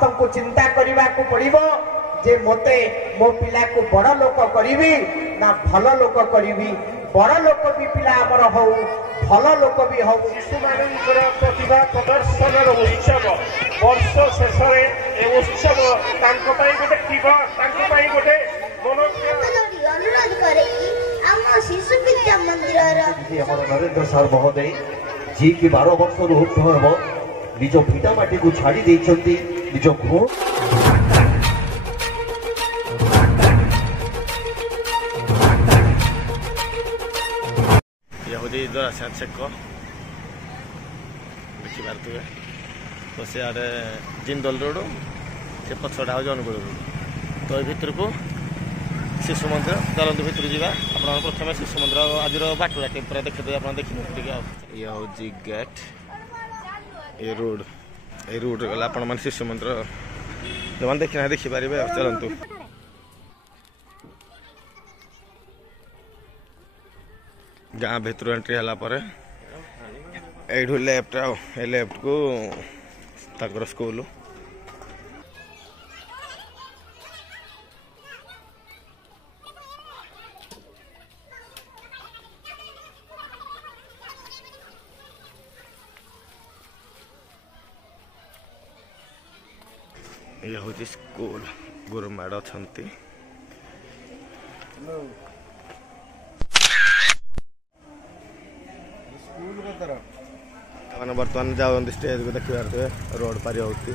समस्त को चिंता करने को पड़ो जे मते मो पिला को बड़ लोक करी ना भल लोक करी बड़ लोक भी पिला आमर हो भल लोक भी हो शिशु मानकर प्रतिभा प्रदर्शन उत्सव वर्ष शेष उत्सव गोटे अनुरोध करे शिशु विद्या मंदिर नरेंद्र सार महोदय जी की 12 वर्ष ऊर्ध हम निज भिटा माटी को छाड़ी देइछंती निज घो यहूदी जोरासात छेक देखी पारे तो से आड़े जिंदल रोड से पछड़ा हो अनुगुल रोड तो भितर को शिशु मंदिर चलते भितर जावा आप प्रथम शिशु मंदिर आज बाटुरा टी पूरा देखिए आप देखिए ये हूँ गेट ये रोड गला आप शिशु मंदिर जो देखना देखिपारे चलतु गाँ भितर एंट्री है यू लेफ्ट लेफ्ट को ताकर स्कूल ये हूँ स्कूल गुरुमाड़ अच्छा बर्तमान जाऊँ स्टेज को देखी पारे रोड पारि होती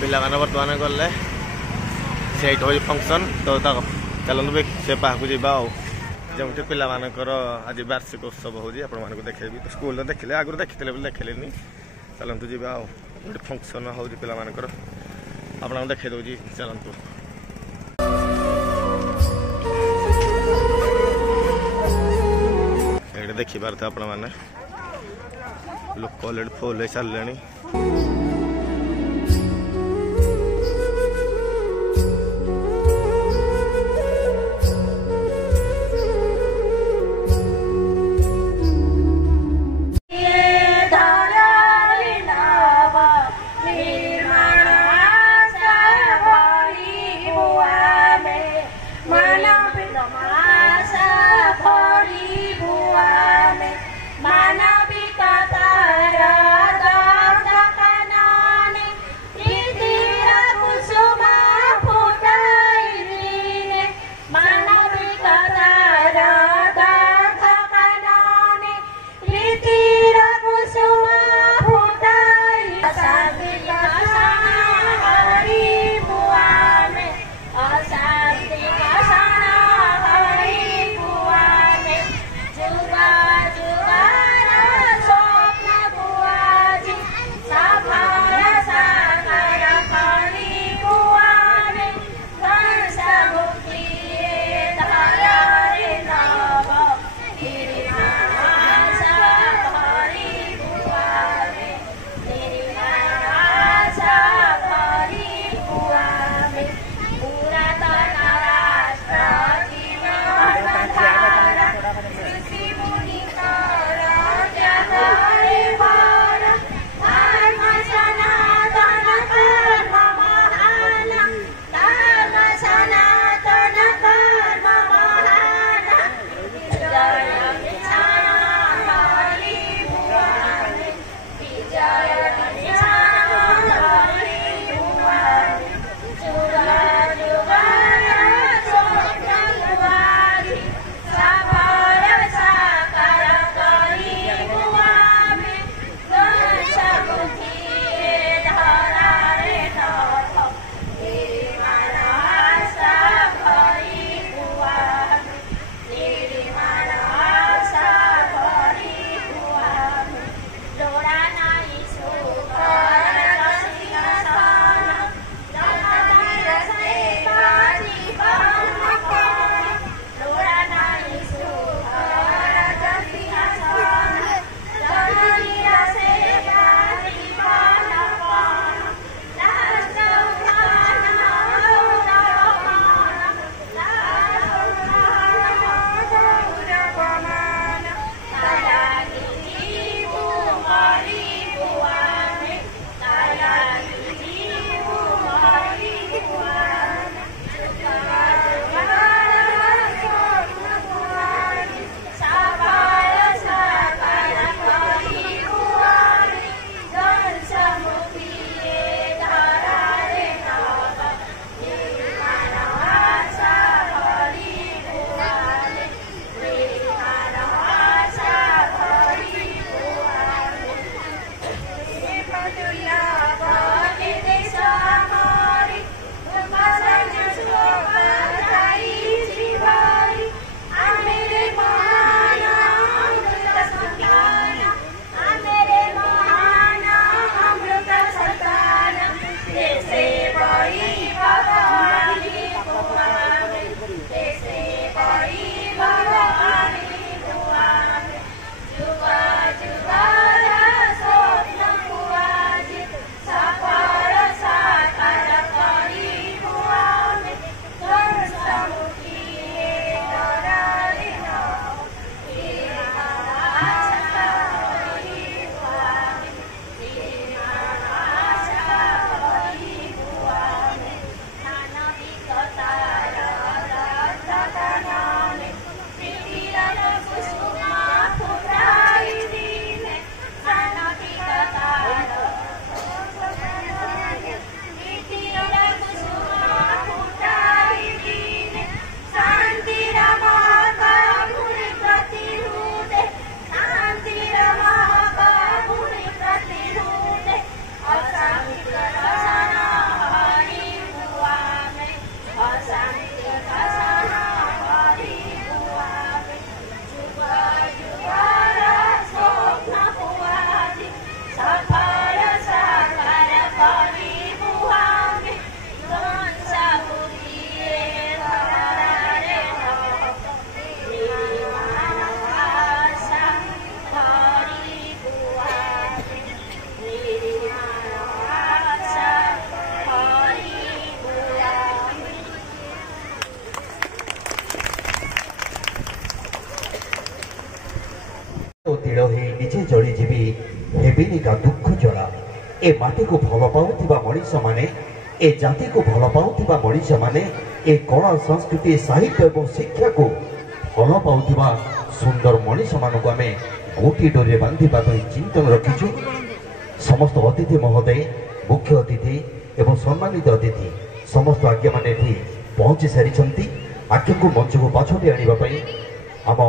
पिला बर्तमान गले से फंक्शन तो चलते से पाक जावा जो पिलाकर आज वार्षिक उत्सव हो देखेबी तो स्कूल देखिले आगुरी देखी देखिले चलतु जावा गोटे फंक्शन हो पाकर आपको देखे दूसरी चलतु ये देखिपारे आपण मैंने लोक अलरेडी फुल हो सारे ତିନିଟା ଦୁଃଖ ଜଳା ଏ ମାଟିକୁ ଭଲ ପାଉଥିବା ମଣିଷ ମାନେ ଏ ଜାତିକୁ ଭଲ ପାଉଥିବା ମଣିଷ ମାନେ ଏ କଳା ସଂସ୍କୃତି ସାହିତ୍ୟ ଏବଂ ଶିକ୍ଷାକୁ ଭଲ ପାଉଥିବା ସୁନ୍ଦର ମଣିଷ ମାନଙ୍କୁ ଆମେ ଗୋଟିଏ ଡୋରିରେ ବାନ୍ଧିବା ପାଇଁ ଚିନ୍ତନ ରଖିଛୁ। ସମସ୍ତ ଅତିଥି ମହୋଦୟ ମୁଖ୍ୟ ଅତିଥି ଏବଂ ସମ୍ମାନିତ ଅତିଥି ସମସ୍ତ ଆଜ୍ଞା ମାନେ ଏଠି ପହଞ୍ଚି ସାରିଛନ୍ତି। ଆଜ୍ଞାଙ୍କୁ ମଞ୍ଚକୁ ପାଛୋଟି ଆଣିବା ପାଇଁ ଆମ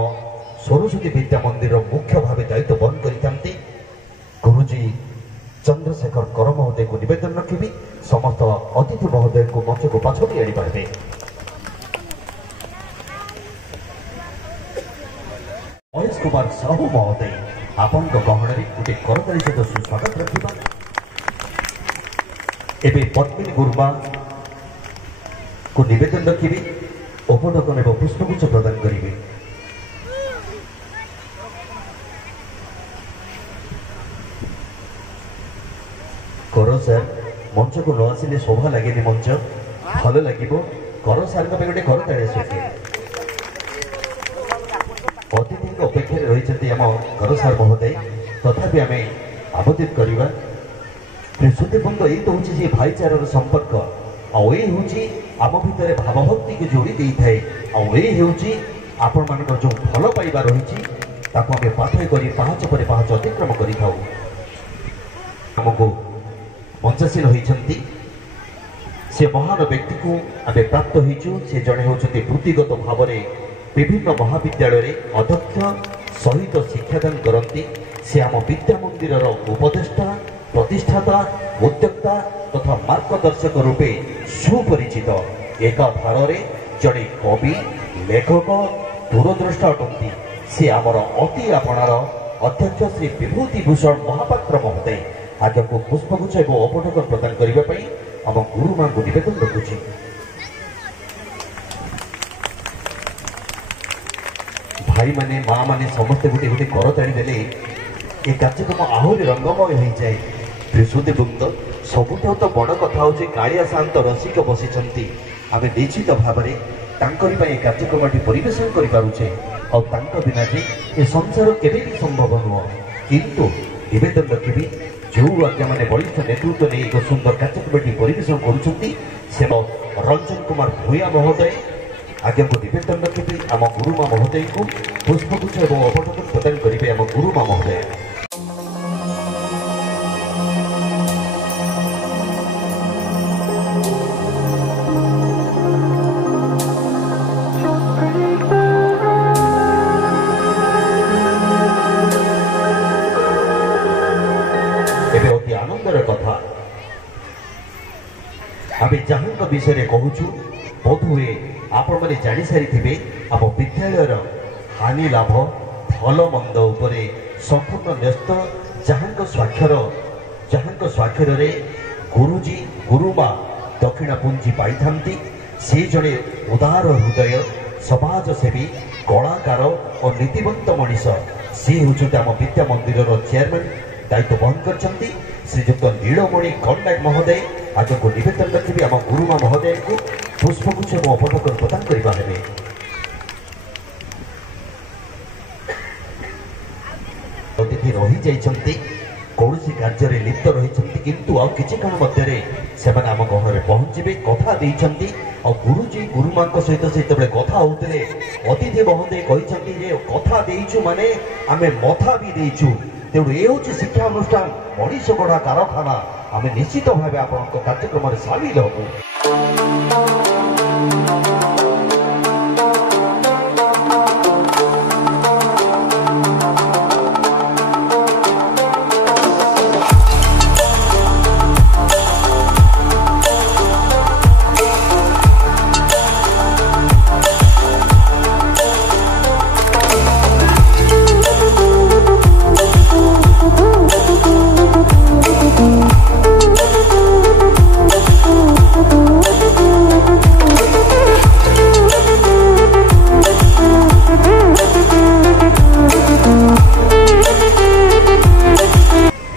ସରସ୍ୱତୀ ବିଦ୍ୟା ମନ୍ଦିରର ମୁଖ୍ୟ ଭାବେ ଦାୟିତ୍ୱ ବହନ କରିଥାନ୍ତି ଗୁରୁଜୀ ଚନ୍ଦ୍ରଶେଖର କର ମହୋଦୟଙ୍କୁ ନିବେଦନ ରଖିବି ସମସ୍ତ ଅତିଥି ମହୋଦୟଙ୍କୁ ମଞ୍ଚକୁ ପାଛୋଟି ଆଣିପାରିବେ। ମହେଶ କୁମାର ସାହୁ ମହୋଦୟ ଆପଣଙ୍କ ଗହଣରେ ଗୋଟିଏ କରତାଳି ସହିତ ସୁସ୍ୱାଗତ ରଖିବା। ଏବେ ପଦ୍ମିନୀ ଗୁରୁମାଙ୍କୁ ନିବେଦନ ରଖିବି ଉପଢକନ ଏବଂ ପୁଷ୍ପଗୁଚ୍ଛ ପ୍ରଦାନ କରିବେ। କର ସାର୍ ମଞ୍ଚକୁ ନ ଆସିଲେ ଶୋଭା ଲାଗେନି, ମଞ୍ଚ ଭଲ ଲାଗିବ। କର ସାର୍ଙ୍କ ପାଇଁ ଗୋଟେ କରତାଳି ଆସୁଛି। ଅତିଥିଙ୍କ ଅପେକ୍ଷାରେ ରହିଛନ୍ତି ଆମ କର ସାର୍ ମହୋଦୟ, ତଥାପି ଆମେ ଆବଦ୍ଧିତ କରିବା। ଶ୍ରୁତିବନ୍ଧ ଏଇ ତ ହେଉଛି ସେ ଭାଇଚାରାର ସମ୍ପର୍କ, ଆଉ ଏ ହେଉଛି ଆମ ଭିତରେ ଭାବଭକ୍ତିକୁ ଯୋଡ଼ି ଦେଇଥାଏ, ଆଉ ଏ ହେଉଛି ଆପଣମାନଙ୍କର ଯେଉଁ ଭଲ ପାଇବା ରହିଛି ତାକୁ ଆମେ ପାଥେୟ କରି ପାହାଚ ପରେ ପାହାଚ ଅତିକ୍ରମ କରିଥାଉ। ଆମକୁ ମଞ୍ଚାସୀନ ହୋଇଛନ୍ତି ସେ ମହାନ ବ୍ୟକ୍ତିକୁ ଆମେ ପ୍ରାପ୍ତ ହୋଇଛୁ। ସେ ଜଣେ ହେଉଛନ୍ତି ବୃତ୍ତିଗତ ଭାବରେ ବିଭିନ୍ନ ମହାବିଦ୍ୟାଳୟରେ ଅଧ୍ୟକ୍ଷ ସହିତ ଶିକ୍ଷାଦାନ କରନ୍ତି। ସେ ଆମ ବିଦ୍ୟା ମନ୍ଦିରର ଉପଦେଷ୍ଟା ପ୍ରତିଷ୍ଠାତା ଉଦ୍ୟୋକ୍ତା ତଥା ମାର୍ଗଦର୍ଶକ ରୂପେ ସୁପରିଚିତ। ଏକାଧାରରେ ଜଣେ କବି ଲେଖକ ଦୂରଦ୍ରଷ୍ଟା ଅଟନ୍ତି। ସେ ଆମର ଅତି ଆପଣାର ଅଧ୍ୟକ୍ଷ ଶ୍ରୀ ବିଭୂତି ଭୂଷଣ ମହାପାତ୍ର ମହୋଦୟ ଆଜ୍ଞାଙ୍କୁ ପୁଷ୍ପଗୁଚ୍ଛ ଏବଂ ଅପଢକନ ପ୍ରଦାନ କରିବା ପାଇଁ ଆମ ଗୁରୁମାଙ୍କୁ ନିବେଦନ ରଖୁଛି। ଭାଇମାନେ ମା ମାନେ ସମସ୍ତେ ଗୋଟେ ଗୋଟେ କରତାଳି ଦେଲେ ଏ କାର୍ଯ୍ୟକ୍ରମ ଆହୁରି ରଙ୍ଗମୟ ହୋଇଯାଏ। ବିଶୁଦ୍ଧି ବୃନ୍ଦ ସବୁଠାରୁ ତ ବଡ଼ କଥା ହେଉଛି କାଳିଆ ଶାନ୍ତ ରସିକ ବସିଛନ୍ତି। ଆମେ ନିଶ୍ଚିତ ଭାବରେ ତାଙ୍କରି ପାଇଁ ଏ କାର୍ଯ୍ୟକ୍ରମଟି ପରିବେଷଣ କରିପାରୁଛେ, ଆଉ ତାଙ୍କ ବିନା ଯେ ଏ ସଂସାର କେବେ ବି ସମ୍ଭବ ନୁହଁ। କିନ୍ତୁ ନିବେଦନ ରଖିବି ଯେଉଁ ଆଜ୍ଞାମାନେ ବରିଷ୍ଠ ନେତୃତ୍ୱ ନେଇ ଏକ ସୁନ୍ଦର କାର୍ଯ୍ୟକ୍ରମଟି ପରିବେଷଣ କରୁଛନ୍ତି ସେ ରଞ୍ଜନ କୁମାର ଭୂୟା ମହୋଦୟ ଆଜ୍ଞାଙ୍କୁ ନିବେଦନ ରଖିବି ଆମ ଗୁରୁମା ମହୋଦୟଙ୍କୁ ପୁଷ୍ପଗୁଚ୍ଛ ଏବଂ ଅପଢକନ ପ୍ରଦାନ କରିବେ ଆମ ଗୁରୁମା ମହୋଦୟ। ଏବେ ଅତି ଆନନ୍ଦର କଥା ଆମେ ଯାହାଙ୍କ ବିଷୟରେ କହୁଛୁ ବୋଧହୁଏ ଆପଣମାନେ ଜାଣିସାରିଥିବେ ଆମ ବିଦ୍ୟାଳୟର ହାନି ଲାଭ ଭଲ ମନ୍ଦ ଉପରେ ସମ୍ପୂର୍ଣ୍ଣ ନ୍ୟସ୍ତ ଯାହାଙ୍କ ସ୍ୱାକ୍ଷରରେ ଗୁରୁଜୀ ଗୁରୁମା ଦକ୍ଷିଣା ପୁଞ୍ଜି ପାଇଥାନ୍ତି। ସେ ଜଣେ ଉଦାର ହୃଦୟ ସମାଜସେବୀ କଳାକାର ଓ ନୀତିବନ୍ତ ମଣିଷ। ସେ ହେଉଛନ୍ତି ଆମ ବିଦ୍ୟା ମନ୍ଦିରର ଚେୟାରମ୍ୟାନ୍ ଦାୟିତ୍ୱ ବହନ କରିଛନ୍ତି ଶ୍ରୀଯୁକ୍ତ ନୀଳମଣି କଣ୍ଡାକ ମହୋଦୟ ଆଜକୁ ନିବେଦନ ରଖିବି ଆମ ଗୁରୁମା ମହୋଦୟଙ୍କୁ ପୁଷ୍ପଗୁଚ୍ଛ ଏବଂ ଅପଢକନ ପ୍ରଦାନ କରିବା ହେବେ। ଅତିଥି ରହିଯାଇଛନ୍ତି କୌଣସି କାର୍ଯ୍ୟରେ ଲିପ୍ତ ରହିଛନ୍ତି, କିନ୍ତୁ ଆଉ କିଛି କାଳ ମଧ୍ୟରେ ସେମାନେ ଆମ ଗହଣରେ ପହଞ୍ଚିବେ କଥା ଦେଇଛନ୍ତି। ଆଉ ଗୁରୁଜୀ ଗୁରୁମାଙ୍କ ସହିତ ସେ ଯେତେବେଳେ କଥା ହେଉଥିଲେ ଅତିଥି ମହୋଦୟ କହିଛନ୍ତି ଯେ କଥା ଦେଇଛୁ ମାନେ ଆମେ ମଥା ବି ଦେଇଛୁ, ତେଣୁ ଏ ହେଉଛି ଶିକ୍ଷା ଅନୁଷ୍ଠାନ ମଣିଷ ଗଢ଼ା କାରଖାନା। ଆମେ ନିଶ୍ଚିତ ଭାବେ ଆପଣଙ୍କ କାର୍ଯ୍ୟକ୍ରମରେ ସାମିଲ ହେବୁ।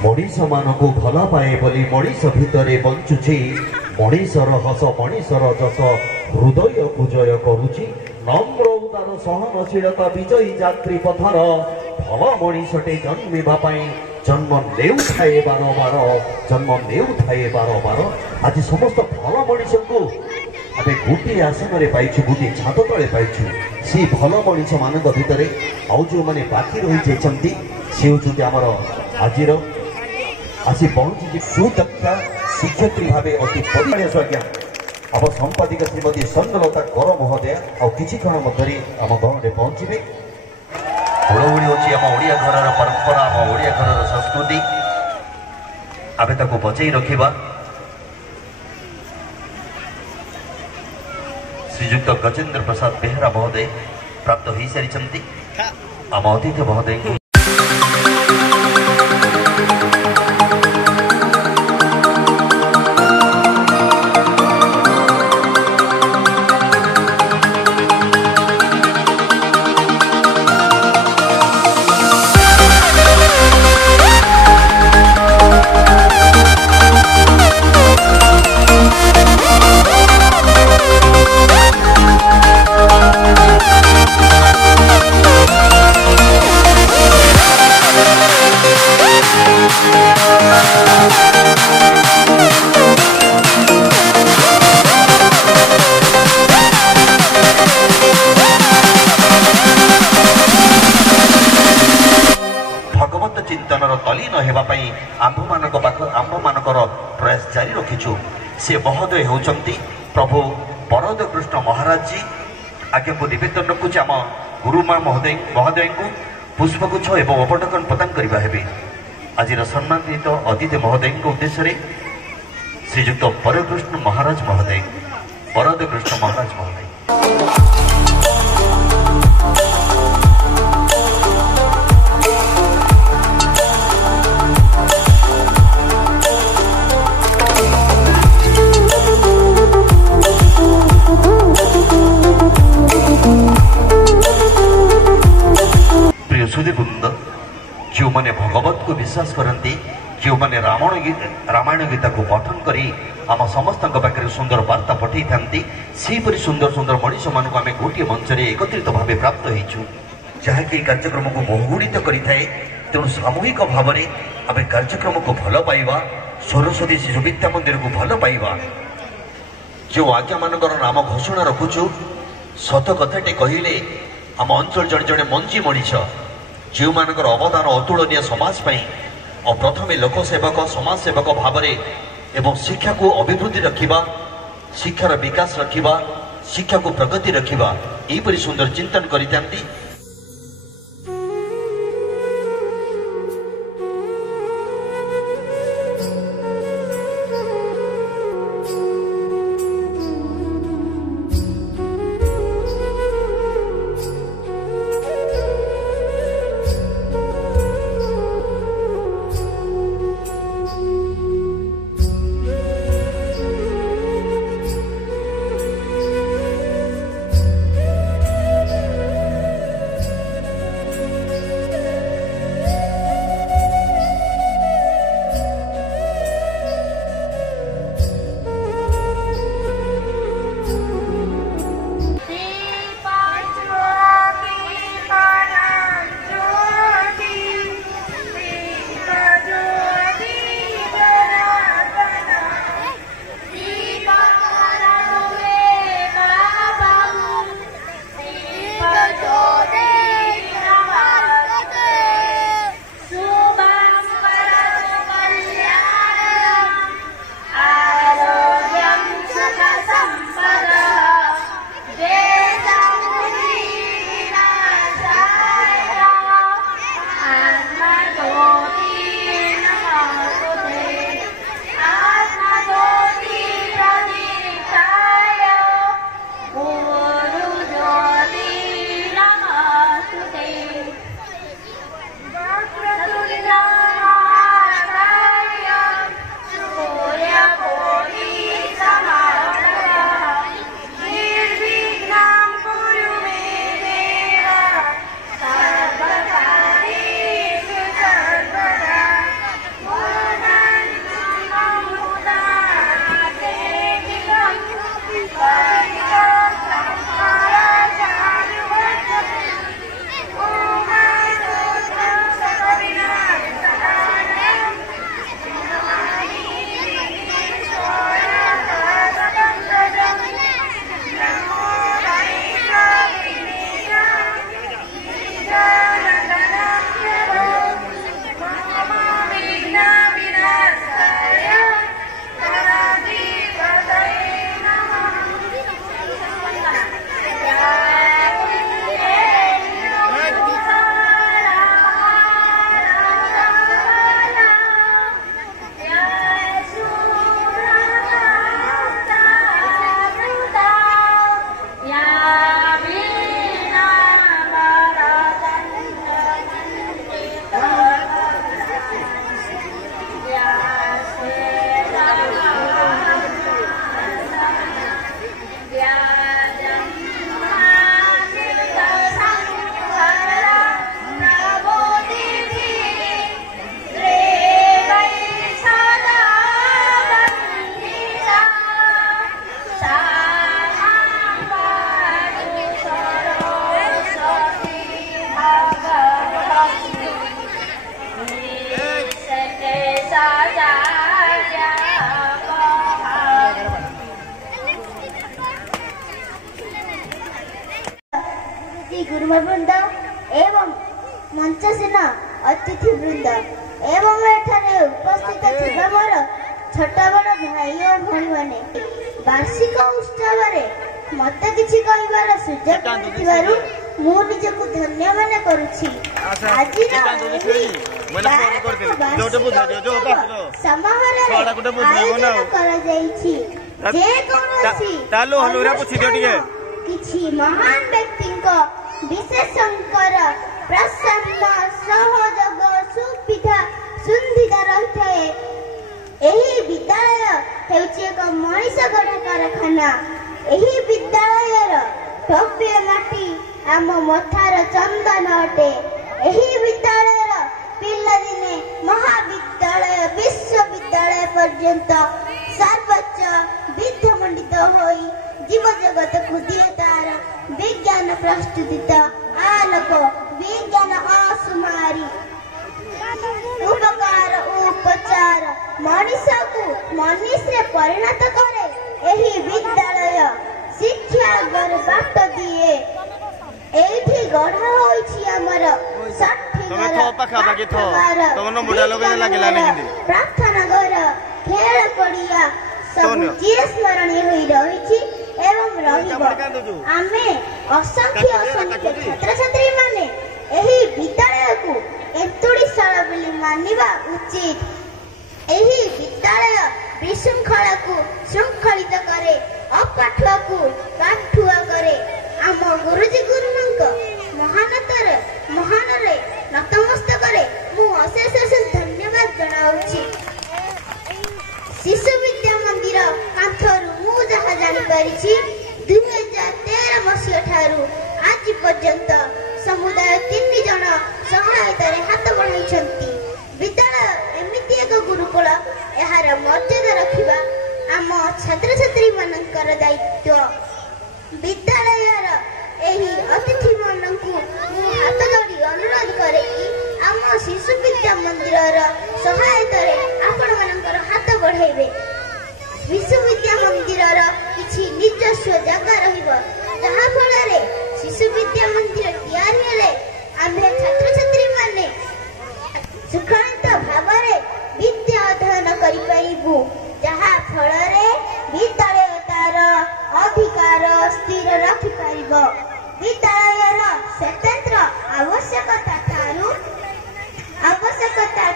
ମଣିଷମାନଙ୍କୁ ଭଲ ପାଏ ବୋଲି ମଣିଷ ଭିତରେ ବଞ୍ଚୁଛି, ମଣିଷର ହସ ମଣିଷର ଯଶ ହୃଦୟକୁ ଜୟ କରୁଛି। ନମ୍ର ଉଦାର ସହନଶୀଳତା ବିଜୟୀ ଯାତ୍ରୀ ପଥର ଭଲ ମଣିଷଟେ ଜନ୍ମିବା ପାଇଁ जन्म नेउथाए बार बार जन्म नेउथाए बार बार आज समस्त भल मनीष को आम गोटे आसन में पाइछु गोटे छात तले पाइछु से भल मनीष मान भितर आउ जो मैंने बाकी रही जाती सी हूँ आमर आज आसी पहुंची सुदक्षा शिक्षयित्री भाव अति परिमाण आज्ञा अब संपादिक श्रीमती स्वर्णलता कर महोदय आ किसी क्षण मध्य आम घर पहुंचे हुड़हुड़ी हूँ आम ओडिया घर परंपरा आम ओडिया घर संस्कृति आमे ताको बचाई रखिबा। श्रीयुक्त गजेंद्र प्रसाद बेहरा महोदय प्राप्त हो सारी आम अतिथि महोदय को आम्भमानकर प्रयास जारी रखीचु। से महोदय होचंती प्रभु बरद कृष्ण महाराज जी आगे को निवेदन रखुचे आम गुरुमा महोदय को पुष्पगुच्छ एवं उपटकन प्रदान करबा हेबे। आज सम्मानित अतिथि महोदय उद्देश्य श्रीयुक्त बरकृष्ण महाराज महोदय बरद कृष्ण महाराज महोदय सुदीवृंद जो माने भगवत को विश्वास करती जो माने रामायण गीता को पठन करी आम समस्त पाखे सुंदर वार्ता पठे था सेपरी सुंदर सुंदर मनीष मान आम गोटे मंच में एकत्रित भाव प्राप्त होइछु जहाँकि कार्यक्रम को बहुगुणित करें। तेणु सामूहिक भाव में आम कार्यक्रम को भल पाइबा सरस्वती शिशु विद्या मंदिर को भल पाइबा जो आज्ञा मानकर नाम घोषणा रखुचु सत कथाटे कहले आम अंचल जड़े जड़े मंची मनीष जो मानकर अवदान अतुलनीय समाज और प्रथम लोकसेवक समाज सेवक भाव एवं शिक्षा को अभिवृद्धि रखिबा शिक्षार विकास रखिबा शिक्षा को प्रगति रखिबा एपरि सुंदर चिंतन करितांती। गुरुमवृंद एवं मंचसीन अतिथि वृंद एवं एठारे उपस्थित थिबा मोर छोट बड़ भाई और भणी माने वार्षिक उत्सव रे मते किछि कहबार सुযোଗ मिथिबारु मु निजको धन्य माने करूछि। आज किछि महान व्यक्ति विशेषकर प्रसन्न सहयोग सुविधा सुंदर रही एही विद्यालय हेउछि एक मनीष गढ़ा कारखाना। एही विद्यालयर भव्य माटी आम मथार चंदन अटे। एही विद्यालयर पिलादिने महाविद्यालय विश्वविद्यालय पर्यंत सर्वोच्च विद्यामंडित होई जीव जगत को दिए तार विज्ञान प्रस्तुतित आलोक विज्ञान असुमारी उपकार उपचार मनीष को मनीष परिणत करे। एही विद्यालय शिक्षा गर बाट दिए एठी गढ़ा होइछि हमर 60 प्रार्थना घर खेल पड़िया सब चिरस्मरणीय होई रहिछि एवं रहिबो। आमे असंख्य छात्र छात्री माने एही विद्यालय को एतुड़ीशाला बोली मानिबा उचित। एही विद्यालय विशृंखला को श्रृंखलित करे अपाठुआ को पाठुआ करे। आम गुरुजी गुरुमांक महानतर महानरे नतमस्तक करे मु अशेष अशेष धन्यवाद जणाउछि। शिशु विद्या मंदिर कांथरु मु जहा जानि परिछि 2013 मसिया ठारू आज पर्यंत समुदाय 3 जन सहायता रे हाथ बढ़ाइछंती। विद्यालय एमिति एक गुरुकुल एहार मर्यादा रखिबा आम छात्र छात्री मानकर दायित्व। विद्यालयर एही अतिथि मानकु मु हाथ जोड़ी अनुरोध करे कि आम शिशु विद्या मंदिरर सहायता रे आपण मानकर हाथ बढ़ाइबे। विश्वविद्या मंदिरर किछि निजस्व जगह रहिबो जहा फଳରେ शिशु विद्या मंदिर तैयार हेले आमे छात्र छात्री माने सुखंत भावरे विद्या अध्ययन करि पाइबु जहा फଳରେ विद्यालय तार अधिकार स्थिर रखि पाइबो। विद्यालयर स्वतंत्र आवश्यकता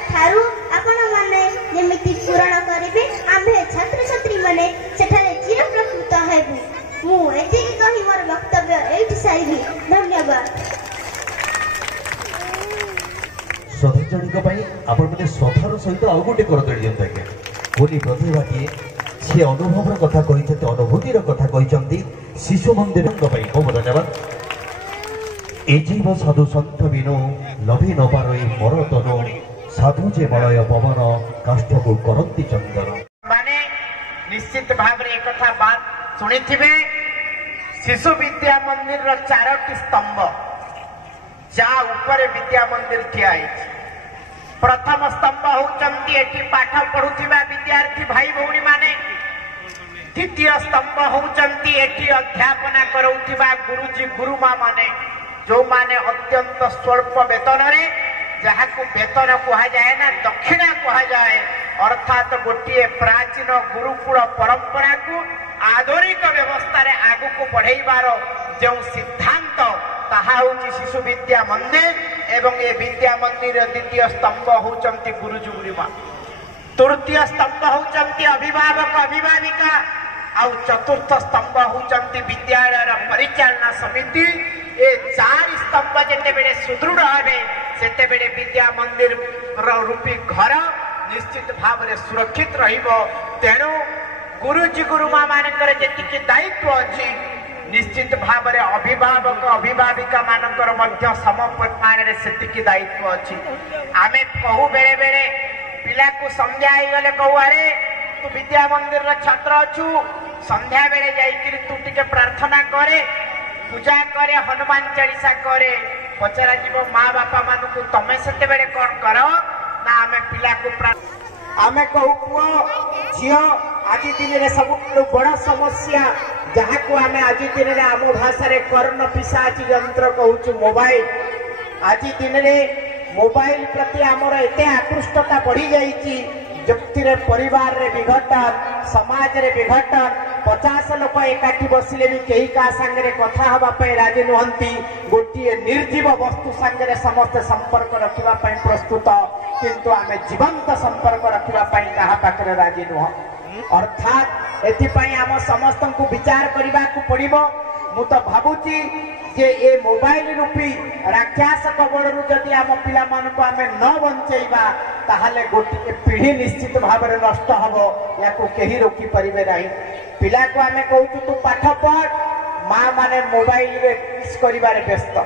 ठारू आपण माने जेमिति पूर्ण करिबे आमे छात्र छात्री माने सेठारे चिरप्रकृत हेबु। मु एतिक कहि मोर वक्तव्य एठी साइबी। धन्यवाद। श्रद्धाजनक आपण मैंने श्रद्धार सहित आउ गोटे करदे दियंता के बोली प्रतिभाटी से अनुभव कथा कही अनुभूतिर कथा कही शिशु मंदिर बहुत धन्यवाद। एजीव साधु सन्त बिनु लभे न पारई मोर तनु साधु जे मलय पवन काष्ठ को करती चंदन माने निश्चित भाव रे कथा बात सुनी थिबे। शिशु विद्या मंदिर रो 4टी स्तंभ जा ऊपर विद्या मंदिर ठिया है। प्रथम स्तंभ होचंती एठी पाठ पढुथिबा विद्यार्थी भाई भौणी माने। द्वितीय स्तंभ होचंती एठी अध्यापना करउथिबा गुरुजी गुरुमा माने जो माने अत्यंत स्वल्प वेतन रे जहाकू वेतन कहा जाए ना दक्षिणा कहा जाए अर्थात गोटे प्राचीन गुरुकुल परंपरा को आधुनिक व्यवस्था रे आगु को बढ़ाइबार जो सिद्धांत ताहा होची शिशु विद्या मंदिर एवं ए विद्या मंदिर द्वितीय स्तंभ होचंती गुरुजी गुरुमा। तृतीय स्तंभ होचंती अभिभावक अभिभाविका आउ चतुर्थ स्तंभ होचंती विद्यालय परिचालना समिति। ए 4 स्तंभ जेते बेले सुदृढ़ हेबे सेते बेले विद्या मंदिर रूपी घर निश्चित भाव रे सुरक्षित रहिबो। तेणु गुरुजी गुरुमा मानकर जेतिकी दायित्व अछि निश्चित भाव रे अभिभावक अभिभाविका मानकर मध्य सम परिमाण रे सेतिकी दायित्व अछि। आमे कहू बेले बेले पिला को समझाई गले कहू अरे तू विद्या मंदिर रे छात्र अछु संध्या बेले जाई तू टिके प्रार्थना करे पूजा करे हनुमान चालीसा करे पचरा जीव माँ बापा मानू तमें से कौन कर ना आमे पिला को आमे कहू पुओ झियो आज दिन में सब बड़ समस्या जहाँ को आम आज दिन में आम भाषा कर्ण पिशाच यंत्र कहूँ मोबाइल आज दिन में मोबाइल प्रति आमर एत आकृष्टता बढ़ी जाइए व्यक्ति परिवार रे विघटन समाज रे विघटन 50 लोक एकाठी बसिले भी कहीं का सांगे कथा हाँपाई राजी नुहंती गोटे निर्जीव वस्तु सांगे समस्ते संपर्क रखा प्रस्तुत किंतु आम जीवंत संपर्क रखा क्या पाखे राजी नुह अर्थात एथिपाई आम समस्त को विचार करने को पड़ो मु तो भावुची जे ए मोबाइल रूपी राक्षस कबड़ू जदि आम पिला को आम न बंचेबा ताहले गोटे पीढ़ी निश्चित भाव में नष्ट हम या कहीं रोकी पारे ना पिला को आम कहूँ तू पाठ पढ़ माँ माने मोबाइल रे किस करिबारे व्यस्त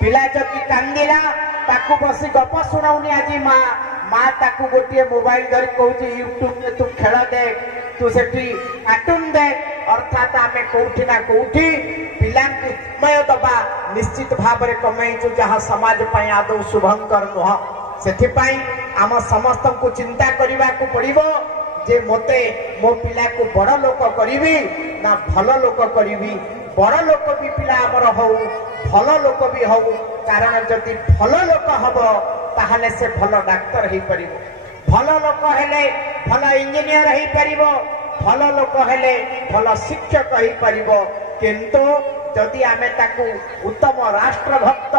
पिला जदि कांदिला ताकू बसी गप शुणाऊनी आज माँ माँ ताकू गोटे मोबाइल धरी कहूँ यूट्यूब में तू खेल देख तू से कार्टून देख अर्थात आम कौटी ना कौटी पिला समय दबा निश्चित भाव में कमईचु जहाँ समाज आदौ शुभंकर नुह से आम समस्त को चिंता करने को पड़ो जे मते मो पिला को बड़ लोक करी ना भल लोक करी बड़ लोक भी पिला आमर हो भल लोक भी हो कारण जदि भल लोक हम ताहले से भल डाक्तर हो पार भल लोक हेले भल इंजीनियर हो पार भल लोक हेले भल शिक्षक हो पार किंतु जदि आमे ताकू उत्तम राष्ट्रभक्त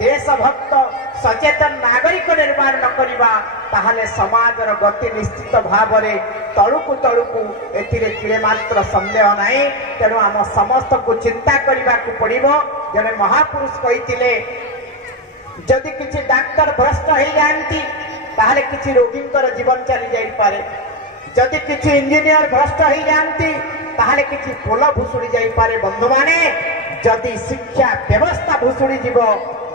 देशभक्त सचेतन नागरिक निर्माण न करिबा ताहले समाजर गति निश्चित भाव में तलुकु तलुकु एथिरे किले मात्र संदेह नाही तेणु आम समस्त को चिंता करने को पड़ो जने महापुरुष कही जदि किसी डाक्तर भ्रष्ट हो जाती ताहले किसी रोगींकर जीवन चली जाई पारे जदि किसी इंजीनियर भ्रष्ट हो जाती ताहले किसी पोल भुशुड़ी जाई पारे बंधु माने जदि शिक्षा व्यवस्था भुशुड़ी जीव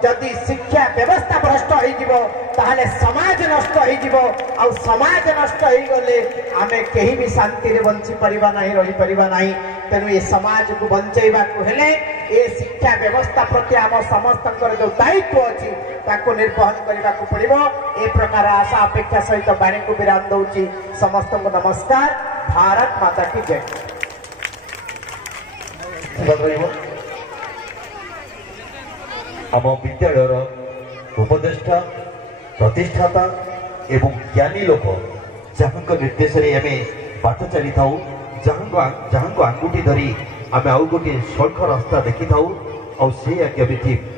जदि शिक्षा व्यवस्था भ्रष्ट हो ताहले समाज नष्ट हो समाज नष्ट हो गले आमे कहीं भी शांति रे बंची परिबा नहीं रही परिबा नहीं तेणु ये समाज को बंचेबा को हेले ए शिक्षा व्यवस्था प्रति आम समस्त जो दायित्व अच्छी ताको निर्वहन करने को पड़ो ए प्रकार आशा अपेक्षा सहित बाणी को विराम दौची समस्त को नमस्कार भारत माता की जय आम विद्यालयर उपदेष्टा प्रतिष्ठाता एवं ज्ञानी लोक जहाँ निर्देश आम बाट चली था जहाँ को आंगुठी धरी आम आउ गोटे सड़क रास्ता देखी था आज्ञा भी ठीक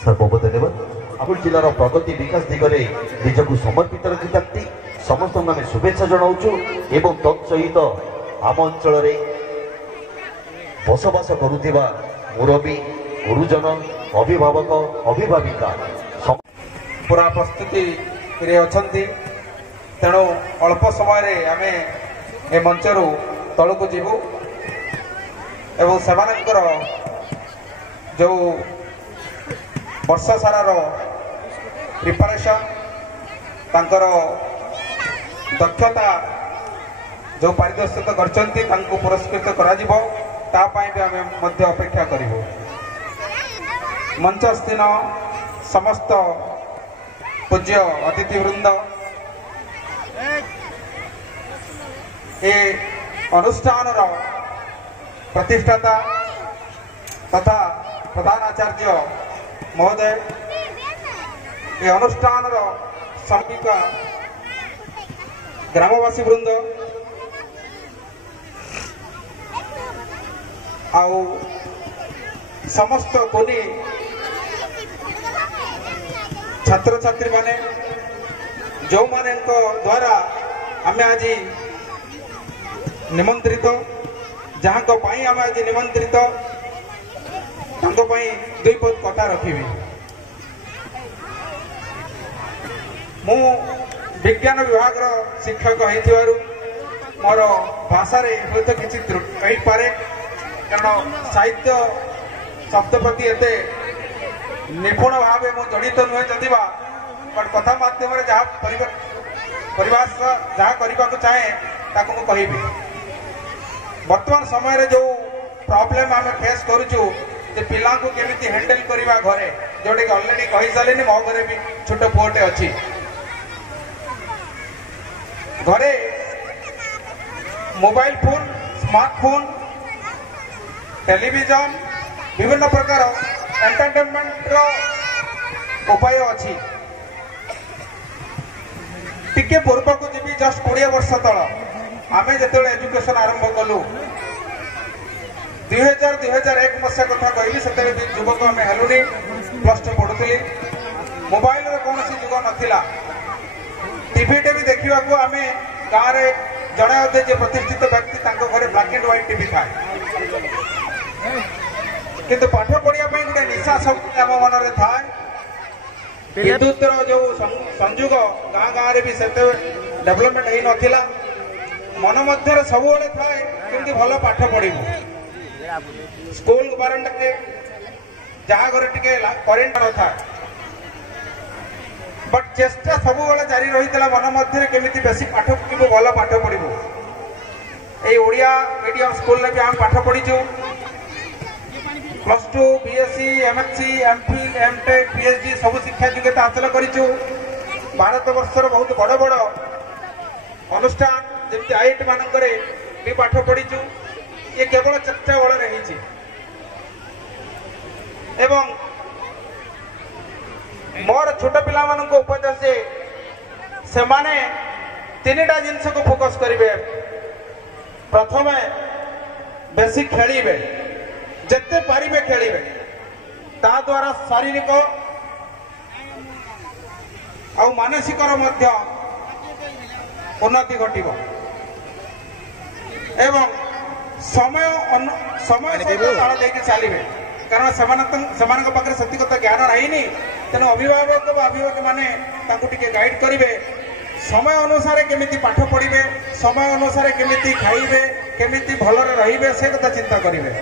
सर बहुत धन्यवाद आम जिलार प्रगति विकास दिगरे निजक समर्पित रखिता समस्त आम शुभेच्छा जनाऊँ एवं तत्सहित आम अंचल बसवास करुवा मुरबी गुरुजन अभिभावक अभिभाविका पूरा प्रस्तुति रे अछंती तेणु अल्प समय आम ए मंचरू तलू जीवु एवं सेमानंकर जो वर्ष सारार प्रिपरेशन तांकर दक्षता जो पारिदर्शित करछंती तांको पुरस्कृत करा जिवो ता पई भी आम मध्य अपेक्षा करिवो मंचस्थिन समस्त पूज्य अतिथिवृंद ए अनुष्ठान प्रतिष्ठाता तथा प्रधानाचार्य महोदय ए अनुष्ठान संपिका ग्रामवासी वृंद आउ समस्त कोनी छात्र छात्री माने जो माने द्वारा आम आज निमंत्रित जहाँ को पाई आम आज निमंत्रित दुई पद कथा रखी मु विज्ञान विभाग शिक्षक हो मोर भाषा हूँ किसी त्रुटि हो पारे कारण साहित्य शब्द प्रति एत निपुण भाव मुझे जड़ित नुहे जदिवा बट कथा माध्यम जहाँ परिभाष जहाँ करने को चाहे ताको मु कहिबी वर्तमान समय जो प्रॉब्लम आम फेस करूँ पिला को केमिति हैंडल करवा घरे जोटे कि ऑलरेडी कही सारे मो घरे भी छोट पुओटे अच्छी घरे मोबाइल फोन स्मार्टफोन टेलीविजन विभिन्न प्रकार एंटरटेनमेंट उपाय अच्छी टिके पूर्व को जी जस्ट 20 वर्ष तल आम जो एजुकेशन आरंभ कलु 2001 मसीहा कथा कहली से युवक आम हेलुनी +2 पढ़ुली मोबाइल कौन जुग नाला टीवी भी देखा आम गाँव में जड़े अधे जो प्रतिष्ठित व्यक्ति घरे ब्लैक एंड व्हाइट टीवी थाए किंतु पाठ पढ़िया गोटे निशा शक्ति आम मन में थाए विद्युतर जो संयोग गाँ गाँव में भी से डेभलपमेंट हो नाला मन मध्य सब थाए केमती भल पाठ पढ़ू स्कूल बारंडा के जहाँ घर टे करेन्ट न था बट चेष्टा सब जारी रही मन मध्य केमी बेसी पाठ पढ़ू भल पाठ पढ़ू ये ओडिया मीडियम स्कूल में भी आम पाठ पढ़ीचु +2 BSc MSc MPhil MTech PhD सब शिक्षा योग्यता हासिल करूँ भारत वर्षर बहुत बड़ बड़ अनुष्ठान जमी IIT मानक भी पाठ पढ़ीचु ये केवल चर्चा बल रही एवं मोर छोट पिला उपदेश से माने 3टा जिनस को फोकस करेंगे प्रथम बेसी खेलिबे जिते पारिबे खेलिबे ता द्वारा शारीरिक आ मानसिक उन्नति घटिबो एवं समय सहित ताल देके चलिए कारण से पाखे से ज्ञान नहीं तेणु अभिभावक अभिभावक माने गाइड करेंगे समय अनुसार केमिति पाठ पढ़े समय अनुसार केमिति खाइबे केमिति भलरे रहिबे से कथा चिंता करेंगे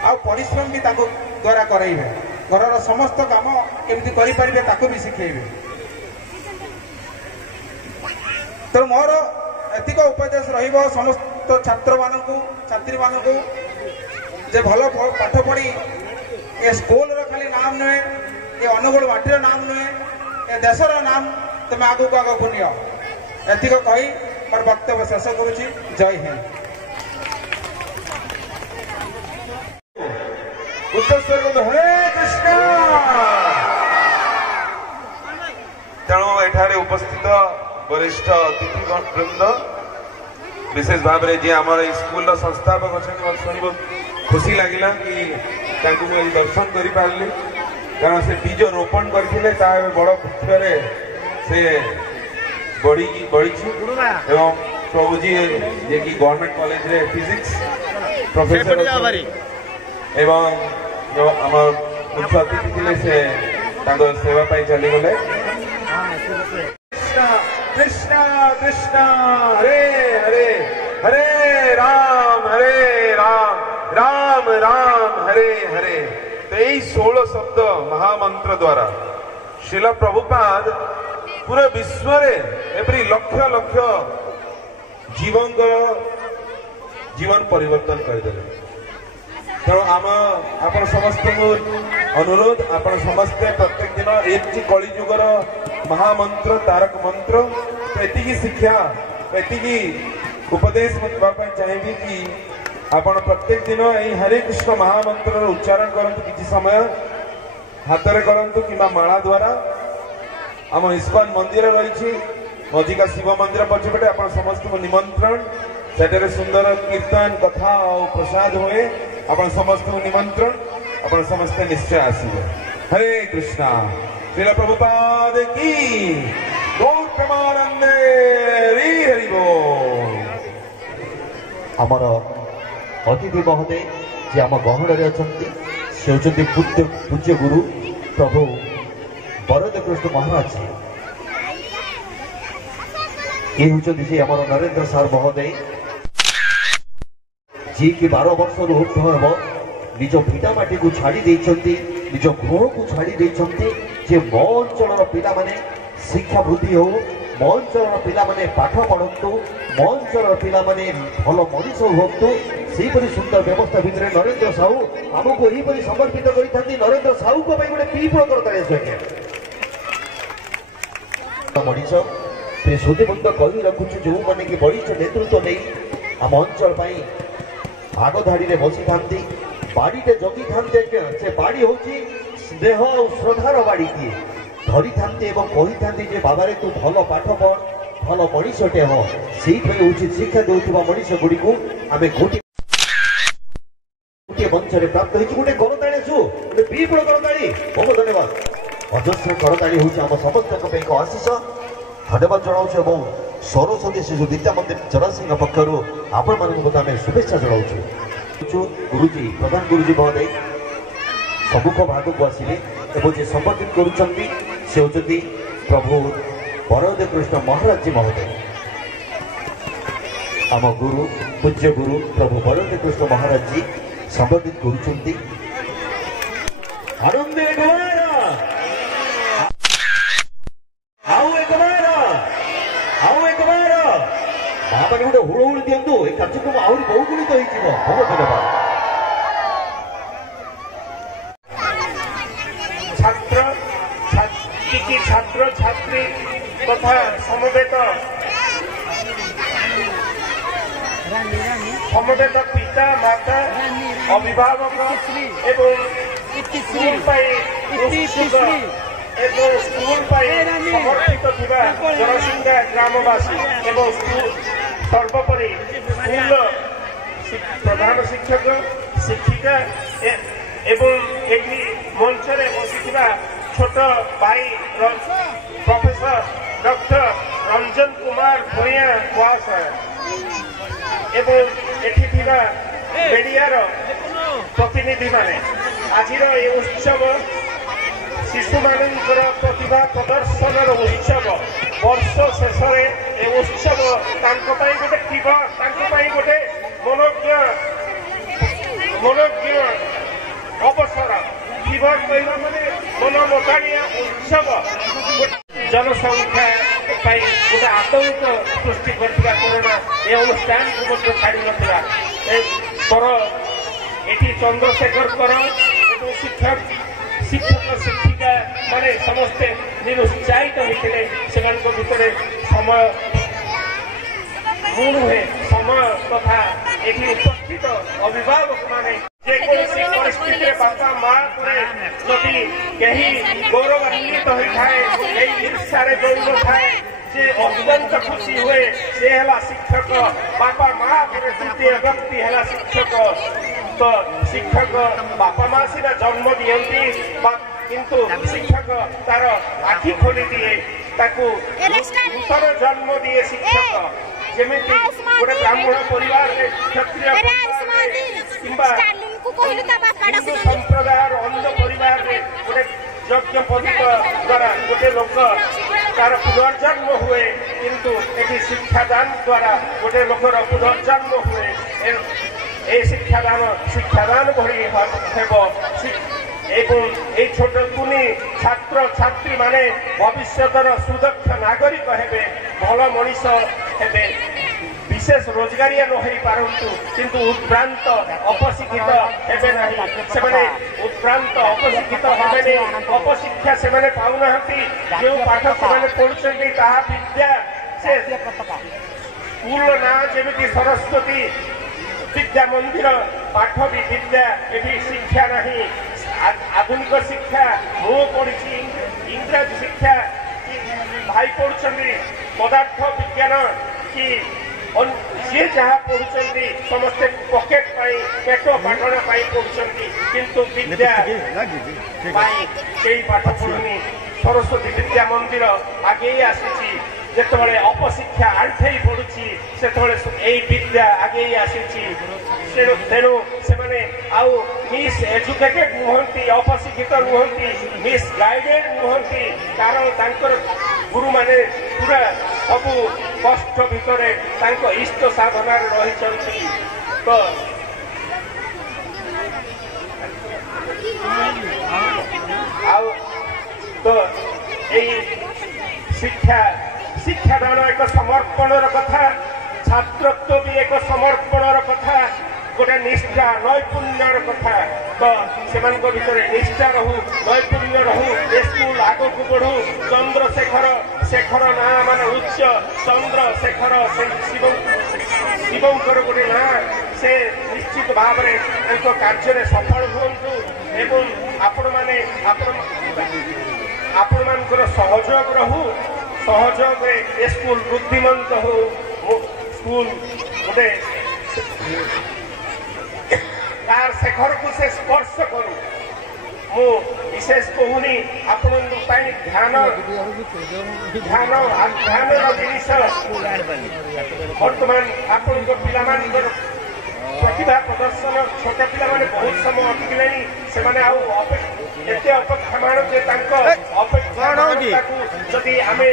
आ परिश्रम भी द्वारा कराइबे घर समस्त काम केमिति करि परिबे ताको भी शिखेबे तेणु मोर एतिक उपदेश रहिबो समस्त छात्र मानकु छात्री मानकु जे भल पाठ पढ़ी ये स्कूल रो खाली नाम नुहे ये अनुगुण माटीर नाम नुहे ये देशर नाम तुम आगू को आगू नियो एतिक कही मोर वक्तव्य शेष करुछि जय हिंद हरे कृष्ण तेणु एठारे उपस्थित वरिष्ठ अतिथिवृंद विशेष भाव में जी आम स्कूल संस्थापक अच्छा शुणी खुशी लगिला कि दर्शन कर पारि कारण से बीज रोपण करते बड़ वृक्ष से बढ़ी एवं प्रभुजी जे कि गवर्नमेंट कॉलेज रे फिजिक्स प्रोफेसर एवं जो आम मुख्य अतिथि थे से सेवा चली गले कृष्ण कृष्ण हरे हरे हरे राम राम राम हरे हरे। तो यही 16 शब्द महामंत्र द्वारा शिला प्रभुपाद पूरा विश्व एपरी लक्ष लक्ष जीवन परिवर्तन करदे। तेणु आपण समस्त अनुरोध आपण समस्ते प्रत्येक दिन एक कलिजुगर महामंत्र तारक मंत्र एति शिक्षा एति उपदेश चाहिए कि आपण प्रत्येक दिन यही हरे कृष्ण महामंत्र उच्चारण करंतु किछि समय हाथ करंतु कि माला द्वारा आम इस्कन मंदिर रही मजिका शिव मंदिर पछपटे आपण समस्त को निमंत्रण सेठे सुंदर कीर्तन कथा और प्रसाद हुए आपण समस्त को निमंत्रण आपण समस्त निश्चय आसवे। हरे कृष्णा श्रील प्रभुपाद की गौर प्रेमानंदे हरि बोल। आमर अतिथि महोदय जे आम गहण अच्छा से होती पूज्य गुरु प्रभु वरद कृष्ण महाराज ये होती आम नरेंद्र सार महोदय जी कि 12 वर्ष ऊर्ध हम निज भिटामाटी को छाड़ी निज गृह को छाड़ी जे मो अंचल पिला माने शिक्षा वृद्धि हो मो अंचल पिला माने पाठ पढ़तु मो अंचल पिला माने भल मनीष होतु से सुंदर व्यवस्था भितर नरेंद्र साहू आमको यहीपरि समर्पित करते नरेंद्र साहू को गोटे पीपल करता मनीष से सुधीबंद कही रखुଛୁ जो मैंने कि वरिष्ठ नेतृत्व नहीं आम अंचल आग धाड़ी में बसी था बाड़ीटे जगी था से बाड़ी हूँ स्नेह और श्रद्धार बाड़ी दिए धरी था कही था बाबारे तू भल पाठ पढ़ भल मनीषटे हाँ से शिक्षा देउथुबा मनीष गुड़ी को आम गोटे मंच में प्राप्त हो गोटे करताड़ी छु गोटे विपुल करताड़ी बहुत धन्यवाद अजस्र करताड़ी हूँ आम समस्त एक आशीष धन्यवाद जनाऊँ सरस्वती शिशु विद्या मंदिर जरासिंह पक्षर आपण मान शुभेच्छा जनाऊँ गुरुजी प्रधान गुरुजी महोदय सम्मुख भाग को आसिले एवं जे संबोधित करुँच से होती प्रभु वरदे कृष्ण महाराज जी महोदय आम गुरु पूज्य गुरु प्रभु वरदे कृष्ण महाराज जी संबोधित करुँच आनंद बाबा गोटे हुड़हुड़ी दिंतु ये कार्यक्रम आहरी बहुगुणित हो बहुत धन्यवाद छात्र छात्री तथा समवेत पिता माता अभिभावक एवं स्कूल समर्पित थिबा जरासिंगा ग्रामवासी एवं सर्वोपरि स्कूल प्रधान शिक्षक शिक्षिका एवं एटी मंच बसी छोट भाई प्रोफेसर डॉक्टर रंजन कुमार भूया महाशय एवं एठी मीडियार प्रतिनिधि माने आज उत्सव शिशु मानकर प्रतिभा प्रदर्शन उत्सव वर्ष शेष उत्सव गोटे गोटे मनोज्ञ अवसर फीवर कहला माने मन मोटाणिया उत्सव जनसंख्या गोटे आतंक सृष्टि करथिबा कोरोना ए अनुष्ठान को छाड़ी नथिबा पर एठी चंद्रशेखर कर शिक्षक शिक्षिका माने समस्ते निरुत्साहित होते भितर समय मुहे समय तथा एठी उपस्थित अभिभावक माने जेकोसी परिस्थिति बापा माँ जदि कहीं गौरवान्वित होता है ईर्षार जड़ित थाए से अत्यंत खुशी हुए से है शिक्षक बापा माँ तृतीय व्यक्ति है शिक्षक तो शिक्षक बापा माँ सीधा जन्म दियंती किंतु शिक्षक तार आखि खोली दिए नूतन जन्म दिए शिक्षक जमी गोटे ब्राह्मण परिवार क्षत्रिय हिंदू संप्रदाय अन्य परिवार गोटे यज्ञ पद्धित द्वारा गोटे लोक तार पुनर्जन्म हुए किंतु ये शिक्षादान द्वारा गोटे लोकर पुनर्जन्म हुए शिक्षादान भरी एवं ये छोट कुनी छात्र छात्री माने भविष्यतर सुदक्ष नागरिक हेबे भल मनीष हेबे विशेष रोजगारिया न हो पारंतु किंतु उत्भ्रांत अपशिक्षित हेबे नहीं से उत्भ्रांत अपशिक्षित हेबे अपशिक्षा से पाऊना जो पाठ से पढ़ुंट ताहा विद्या से स्कूल ना जमी सरस्वती विद्या मंदिर पाठ भी विद्या ये शिक्षा नहीं आधुनिक शिक्षा मु पढ़ी इंग्राजी शिक्षा भाई पढ़ुं पदार्थ विज्ञान कि सी जहाँ पढ़ुं समस्ते पकेट पेट पाटण पढ़ुं किंतु विद्या कई पाठ पढ़ुनी सरस्वती विद्या मंदिर आगे आसी जिते अपशिक्षा आंठे पड़ुची से विद्या आगे आसी तेणु से मिस एजुकेटेड नुहति अपशिक्षित नुहति मिस गाइडेड नुहति कारण गुरु माने पूरा सबू कष्ट भितर इष्ट साधन रही तो शिक्षादान एक समर्पण कथा छात्रत्व भी एक समर्पण कथा गोटे निष्ठा नैपुण्यर कथा तो से निष्ठा रहू नैपुण्य रहू स्कूल आग को बढ़ू चंद्रशेखर शेखर ना मान उच्च चंद्रशेखर शिव ଶିବଙ୍କର ଗୋଟେ ନାଁ ସେ ନିଶ୍ଚିତ ଭାବରେ ତାଙ୍କ କାର୍ଯ୍ୟରେ ସଫଳ ହୁଅନ୍ତୁ ଏବଂ ଆପଣମାନଙ୍କର ସହଯୋଗ ରହୁ ସହଯୋଗରେ ଏ ସ୍କୁଲ ବୃଦ୍ଧିମନ୍ତ ହଉ ସ୍କୁଲ ଗୋଟେ ତାର ଶେଖରକୁ ସେ ସ୍ପର୍ଶ କରୁ ମୁଁ ବିଶେଷ କହୁନି ଆପଣଙ୍କ ପାଇଁ ଧ୍ୟାନର ଜିନିଷ ବର୍ତ୍ତମାନ ଆପଣଙ୍କ ପିଲାମାନଙ୍କର ପ୍ରତିଭା ପ୍ରଦର୍ଶନ ଛୋଟ ପିଲାମାନେ ବହୁତ ସମୟ ଅଟକିଲେଣି ସେମାନେ ଆଉ ଏତେ ଅପେକ୍ଷାମାନ ଯେ ତାଙ୍କ ଅପେକ୍ଷାକୁ ଯଦି ଆମେ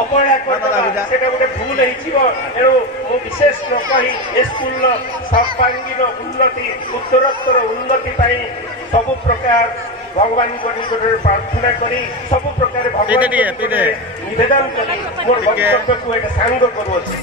ଅବହେଳା କରିଦେବା ସେଟା ଗୋଟେ ଭୁଲ ହେଇଯିବ ତେଣୁ ମୁଁ ବିଶେଷ ନ କହି ଏ ସ୍କୁଲର ସର୍ବାଙ୍ଗୀନ ଉନ୍ନତି ଉତ୍ତରୋତ୍ତର ଉନ୍ନତି ପାଇଁ ସବୁ ପ୍ରକାର ଭଗବାନଙ୍କ ନିକଟରେ ପ୍ରାର୍ଥନା କରି ସବୁ ପ୍ରକାର ଭଗବାନ ନିବେଦନ କରି ମୋର ବକ୍ତବ୍ୟକୁ ଏଟା ସାଙ୍ଗ କରୁଅଛି।